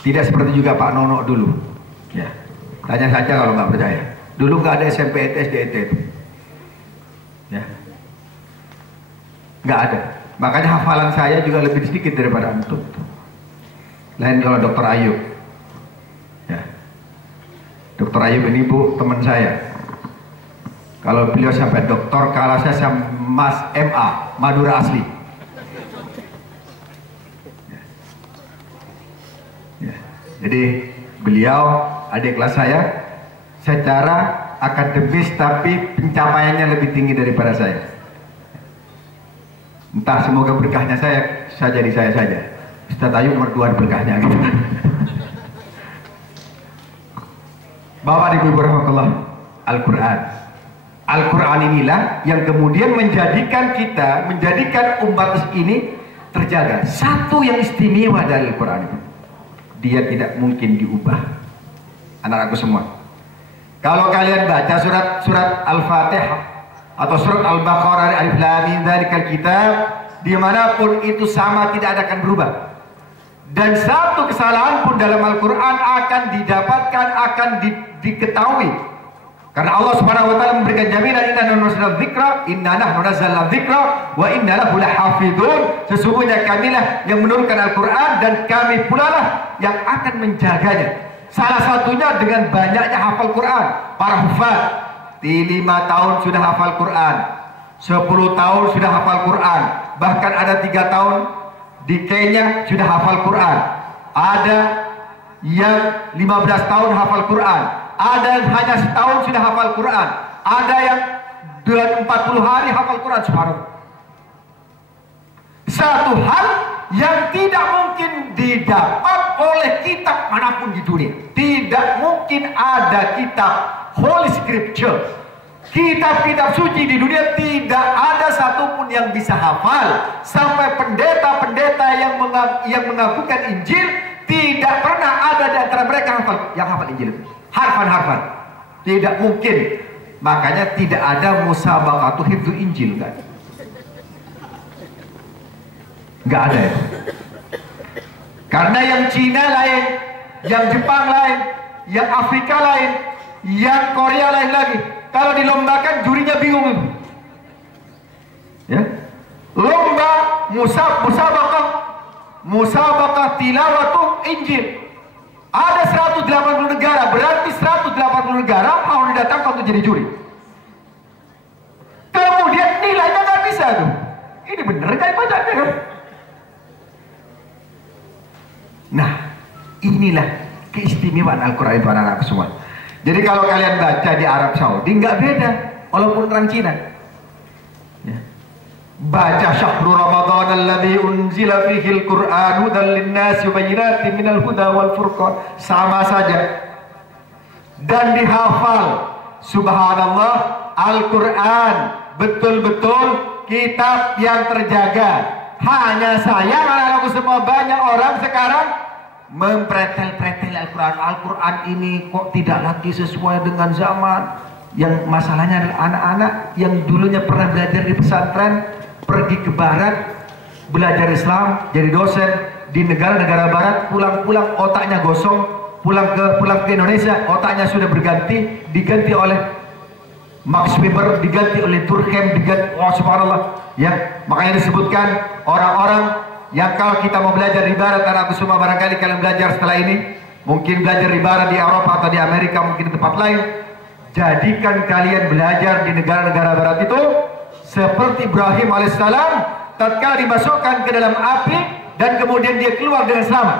Tidak seperti juga Pak Nono dulu. Ya, tanya saja kalau nggak percaya. Dulu nggak ada SMP, SD, ET itu. Ya, nggak ada. Makanya hafalan saya juga lebih sedikit daripada antum. Lain kalau Dokter Ayub. Ya, Dokter Ayub ini Bu teman saya. Kalau beliau sampai doktor, kalau saya sama Mas MA, Madura asli. Ya. Jadi beliau adik kelas saya secara akademis tapi pencapaiannya lebih tinggi daripada saya. Entah semoga berkahnya saya jadi saya saja. Ustaz Ayub mertuan berkahnya gitu. Bapak Ibu rahmatullah, Al-Quran. Al-Quran inilah yang kemudian menjadikan kita, menjadikan umat ini terjaga. Satu yang istimewa dari Al-Quran itu, dia tidak mungkin diubah. Anak-anakku semua, kalau kalian baca surat Al-Fatihah atau surat Al-Baqarah, Alif Lam Mim Dzalikal Kitab, dimanapun itu sama, tidak akan berubah. Dan satu kesalahan pun dalam Al-Quran akan didapatkan, akan diketahui. Karena Allah Subhanahu wa taala memberikan jaminan, inna nahnu nazzalna dzikra wa inna lahu lahafizun. Sesungguhnya kamilah yang menurunkan Al-Qur'an dan kami pula lah yang akan menjaganya. Salah satunya dengan banyaknya hafal Quran. Para hufaz di 5 tahun sudah hafal Quran, 10 tahun sudah hafal Quran, bahkan ada 3 tahun di Kenya sudah hafal Quran. Ada yang 15 tahun hafal Quran. Ada hanya setahun sudah hafal Quran. Ada yang 40 hari hafal Quran. Subhanallah. Satu hal yang tidak mungkin didapat oleh kitab manapun di dunia. Tidak mungkin ada kitab Holy Scripture, kitab-kitab suci di dunia, tidak ada satupun yang bisa hafal. Sampai pendeta-pendeta yang mengakukan Injil, tidak pernah ada di antara mereka yang hafal Injil itu. Harfan-harfan, tidak mungkin. Makanya tidak ada musabaqatu hifdzu Injil, kan? Nggak ada ya. Karena yang Cina lain, yang Jepang lain, yang Afrika lain, yang Korea lain lagi. Kalau dilombakan jurinya bingung. Ya, lomba musabaqah tilawatu Injil. Ada 180 negara, berarti 180 negara mau didatangkan untuk jadi juri. Kemudian nilainya nggak bisa tuh. Ini bener kan bacanya kan? Nah, inilah keistimewaan Al-Quran itu, anak-anak semua. Jadi kalau kalian baca di Arab Saudi nggak beda, walaupun orang Cina. Ya. Baca syahrul Ramadan alladzi unzila fihi al-Qur'an hudan lin-nasi wa bayyinatin minal huda wal furqan, sama saja. Dan dihafal. Subhanallah, Al-Quran betul-betul kitab yang terjaga. Hanya sayang anak-anakku semua, banyak orang sekarang mempretel-pretel Al-Quran. Al-Quran ini kok tidak lagi sesuai dengan zaman. Yang masalahnya adalah anak-anak yang dulunya pernah belajar di pesantren, pergi ke barat, belajar Islam, jadi dosen di negara-negara barat, pulang-pulang otaknya gosong, pulang ke Indonesia, otaknya sudah diganti oleh Max Weber, diganti oleh Durkheim, oh subhanallah. Ya, makanya disebutkan orang-orang yang kalau kita mau belajar di barat, anak semua barangkali kalian belajar setelah ini, mungkin belajar di barat, di Eropa atau di Amerika, mungkin di tempat lain, jadikan kalian belajar di negara-negara barat itu seperti Ibrahim alaihissalam tatkala dimasukkan ke dalam api dan kemudian dia keluar dengan selamat.